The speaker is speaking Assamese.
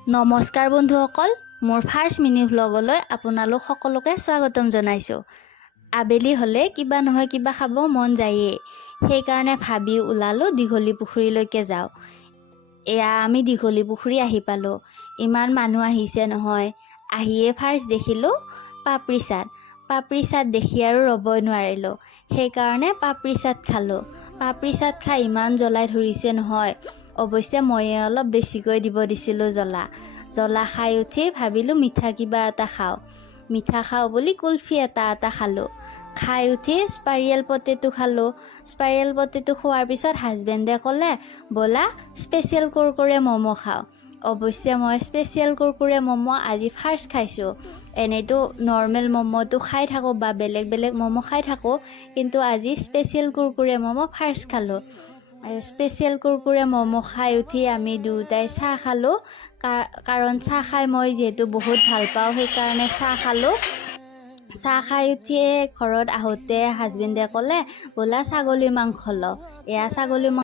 নমস্কাৰ বন্ধুসকল, মোৰ ফাৰ্ষ্ট মিনি ভ্লগলৈ আপোনালোক সকলোকে স্বাগতম জনাইছোঁ। আবেলি হ'লে কিবা নহয় কিবা খাব মন যায়েই, সেইকাৰণে ভাবি ওলালোঁ দীঘলী পুখুৰীলৈকে যাওঁ। এয়া আমি দীঘলী পুখুৰী আহি পালোঁ। ইমান মানুহ আহিছে নহয়। আহিয়ে ফাৰ্ষ্ট দেখিলোঁ পাপৰি চাট দেখি আৰু ৰ'বই নোৱাৰিলোঁ, সেইকাৰণে পাপৰি চাট খালোঁ। পাপৰি চাট খাই ইমান জ্বলাই ধৰিছে নহয়। অৱশ্যে ময়ে অলপ বেছিকৈ দিব দিছিলোঁ জ্বলা খাই উঠি ভাবিলোঁ মিঠা কিবা এটা খাওঁ। মিঠা খাওঁ বুলি কুলফি এটা খালোঁ। খাই উঠি স্পাইৰেল পটেটো খালোঁ। স্পাইৰেল পটেটো খোৱাৰ পিছত হাজবেণ্ডে ক'লে ব'লা স্পেচিয়েল কুৰকুৰে ম'ম' খাওঁ। অৱশ্যে মই স্পেচিয়েল কুৰকুৰে ম'ম' আজি ফাৰ্ষ্ট খাইছোঁ। এনেইতো নৰ্মেল ম'ম'টো খাই থাকোঁ বা বেলেগ বেলেগ ম'ম' খাই থাকোঁ, কিন্তু আজি স্পেচিয়েল কুৰকুৰে ম'ম' ফাৰ্ষ্ট খালোঁ। স্পেচিয়েল কুৰকুৰে ম'ম' খাই উঠি আমি দুয়োটাই চাহ খালোঁ। কাৰণ চাহ খাই মই যিহেতু বহুত ভাল পাওঁ, সেইকাৰণে চাহ খালোঁ। চাহ খাই উঠিয়ে ঘৰত আহোঁতে হাজবেণ্ডে ক'লে ব'লা ছাগলী মাংস লওঁ। এয়া ছাগলী